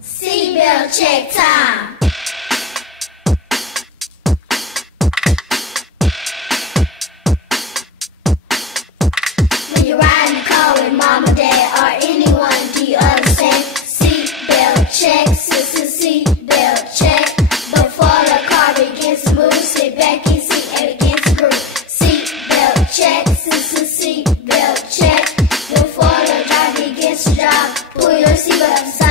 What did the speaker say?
Seatbelt check time. When you're riding the car with mom or dad or anyone, do you understand? Seatbelt check, sister, seatbelt check. Before the car begins to move, sit back in seat and begin to groove. Seatbelt check, sister, seatbelt check. Before the driver begins to drive, pull your seatbelt aside.